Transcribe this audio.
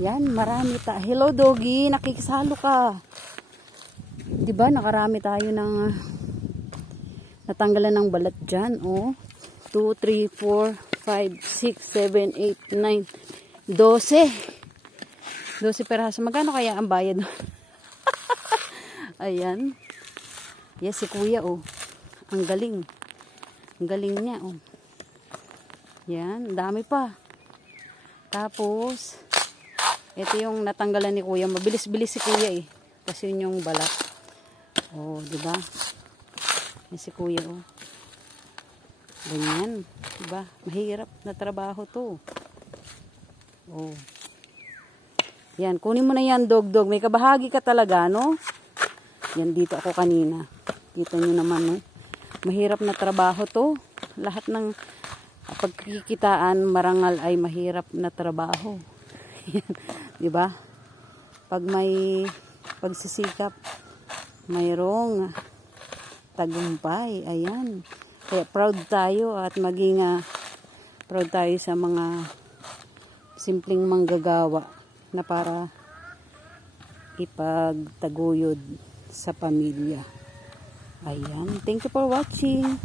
Yan, marami Hello doggy, nakikisalo ka. 'Di ba? Nakarami tayo ng natanggalan ng balat diyan, oh. 2 3 4 5 6 7 8 9 12. 12 peraso. Magkano kaya ang bayad? Ayan. Yes, si kuya, oh. Ang galing. Ang galing niya, oh. Yan, dami pa. Tapos, ito yung natanggalan ni kuya. Mabilis-bilis si kuya, eh. Kasi yun yung balat. Oh, diba? Yan si kuya, oh. Ganyan. Diba? Mahirap na trabaho to. Oh. Yan, kunin mo na yan, dog. May kabahagi ka talaga, no? Yan, dito ako kanina. Kita nyo naman, no? Mahirap na trabaho to. Lahat ng pagkikitaan, marangal ay mahirap na trabaho. Diba? Pag may pagsisikap, mayroong tagumpay. Ayan. Kaya proud tayo at maging proud tayo sa mga simpleng manggagawa na para ipagtaguyod sa pamilya. Ayan. Thank you for watching.